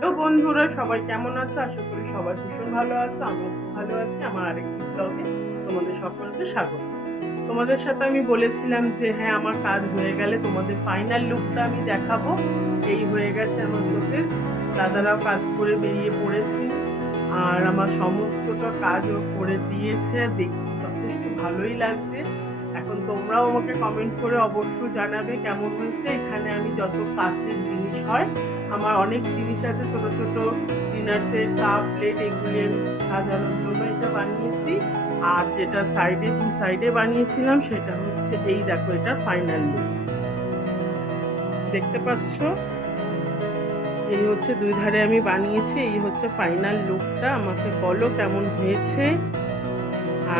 তো বন্ধুরা সবাই কেমন আছো? আশা করি সবাই ভীষণ ভালো আছো। আমিও খুব ভালো আছি। আমার আরেকটি ব্লগে তোমাদের সকলকে স্বাগত। তোমাদের সাথে আমি বলেছিলাম যে হ্যাঁ, আমার কাজ হয়ে গেলে তোমাদের ফাইনাল লুকটা আমি দেখাবো। এই হয়ে গেছে আমার শোকেস। দাদারাও কাজ করে বেরিয়ে পড়েছে আর আমার সমস্তটা কাজও করে দিয়েছে। দেখতে যথেষ্ট ভালোই লাগছে। এখন তোমরাও আমাকে কমেন্ট করে অবশ্যই জানাবে কেমন হয়েছে। এখানে আমি যত কাচের জিনিস হয়, আমার অনেক জিনিস আছে, ছোট ছোট ডিনার সেট, কাপ, প্লেট, এগুলি আমি সাজানোর জন্য এটা বানিয়েছি। আর যেটা সাইডে দু সাইডে বানিয়েছিলাম সেটা হচ্ছে এই দেখো, এটা ফাইনাল লুক দেখতে পাচ্ছ। এই হচ্ছে দুই ধারে আমি বানিয়েছি, এই হচ্ছে ফাইনাল লুকটা। আমাকে বলো কেমন হয়েছে।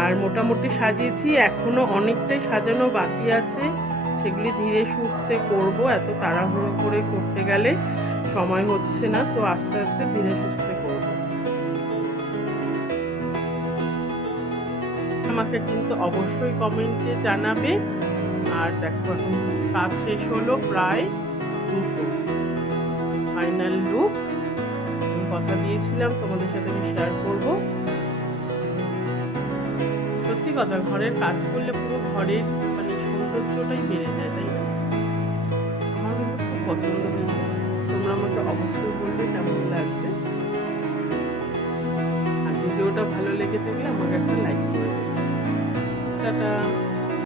আর মোটামুটি সাজিয়েছি, এখনো অনেকটাই সাজানো বাকি আছে, সেগুলি ধীরে সুস্থে করব। এত তাড়াহুড়ো করে করতে গেলে সময় হচ্ছে না, তো আস্তে আস্তে ধীরে সুস্থে করব। আমাকে কিন্তু অবশ্যই কমেন্টে জানাবে। আর দেখো এখন কাজ শেষ হলো প্রায় দুটো। ফাইনাল লুক আমি কথা দিয়েছিলাম তোমাদের সাথে আমি শেয়ার করব। সত্যি কথা, ঘরের কাজ করলে পুরো ঘরের মানে সৌন্দর্যটাই বেড়ে যায়, তাই না? আমার কিন্তু খুব পছন্দ হয়েছে। তোমরা আমাকে অবশ্যই বলবে কেমন লাগছে। আর ভিডিওটা ভালো লেগে থাকলে আমাকে একটা লাইক করে দেবে। টাটা।